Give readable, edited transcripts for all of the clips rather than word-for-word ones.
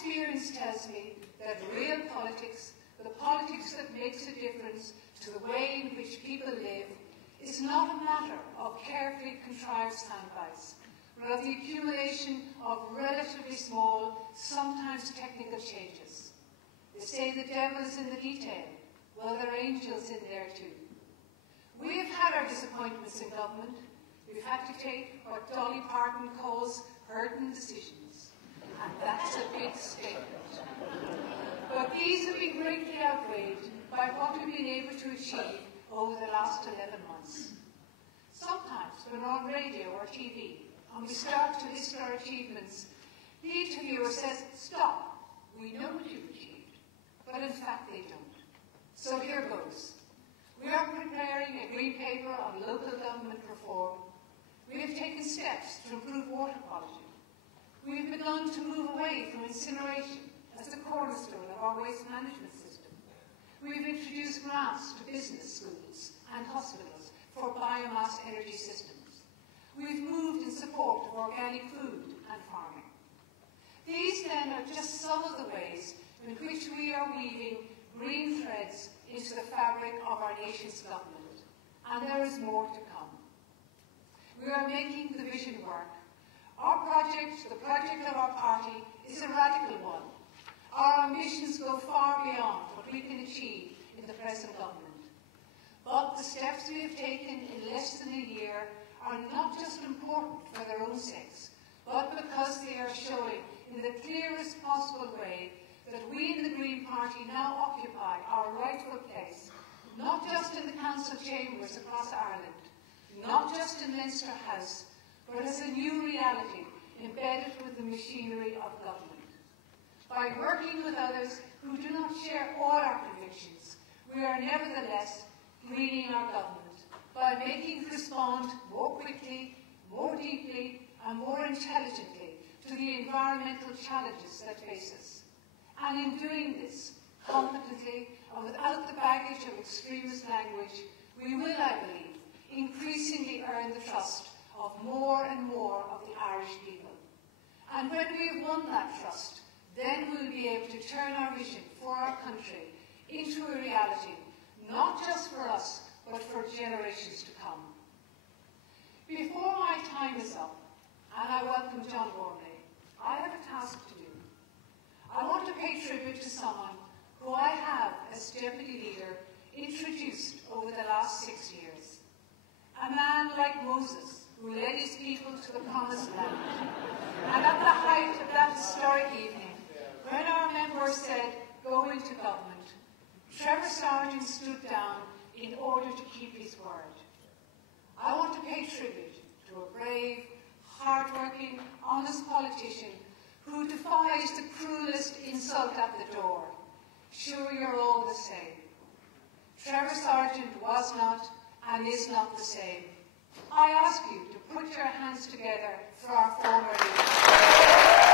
experience tells me that real politics, the politics that makes a difference to the way in which people live, is not a matter of carefully contrived soundbites, but of the accumulation of relatively small, sometimes technical changes. They say the devil is in the detail. Well, there are angels in there too. We have had our disappointments in government. We've had to take what Dolly Parton calls hurting decisions. And that's a big statement. But these have been greatly outweighed by what we've been able to achieve over the last 11 months. Sometimes when we're on radio or TV and we start to list our achievements, the interviewer says, "Stop, we know what you've achieved." But in fact they don't. So here goes. We are preparing a green paper on local government reform. We have taken steps to improve water quality. We have begun to move away from incineration as the cornerstone of our waste management system. We have introduced grants to business schools and hospitals for biomass energy systems. We have moved in support of organic food and farming. These then are just some of the ways in which we are weaving green threads into the fabric of our nation's government, and there is more to come. We are making the vision work. Our project, the project of our party, is a radical one. Our ambitions go far beyond what we can achieve in the present government. But the steps we have taken in less than a year are not just important for their own sakes, but because they are showing in the clearest possible way that we in the Green Party now occupy our rightful place, not just in the council chambers across Ireland, not just in Leinster House, but as a new reality embedded with the machinery of government. By working with others who do not share all our convictions, we are nevertheless greening our government by making it respond more quickly, more deeply, and more intelligently to the environmental challenges that face us. And in doing this competently and without the baggage of extremist language, we will, I believe, increasingly earn the trust of more and more of the Irish people. And when we have won that trust, then we'll be able to turn our vision for our country into a reality, not just for us, but for generations to come. Before my time is up, and I welcome John Gormley, I have a task to do. I want to pay tribute to someone who I have, as Deputy Leader, introduced over the last 6 years. A man like Moses, who led his people to the Promised Land. And at the height of that historic evening, when our members said, "Go into government," Trevor Sargent stood down in order to keep his word. I want to pay tribute to a brave, hard-working, honest politician who defies the cruelest insult at the door. Sure, you're all the same. Trevor Sargent was not and is not the same. I ask you to put your hands together for our former leader.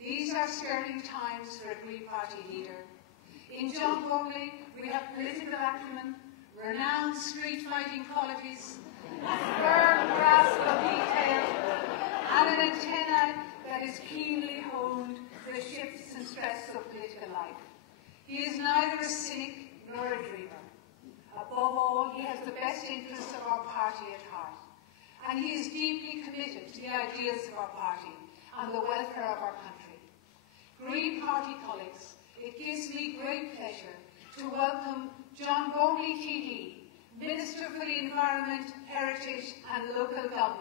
These are stirring times for a Green Party leader. In John Gormley, we have political acumen, renowned street-fighting qualities, a firm grasp of detail, and an antenna that is keenly honed for the shifts and stress of political life. He is neither a cynic nor a dreamer. Above all, he has the best interests of our party at heart, and he is deeply committed to the ideals of our party and the welfare of our country. Green Party colleagues, it gives me great pleasure to welcome John Bowley TD, Minister for the Environment, Heritage and Local Government.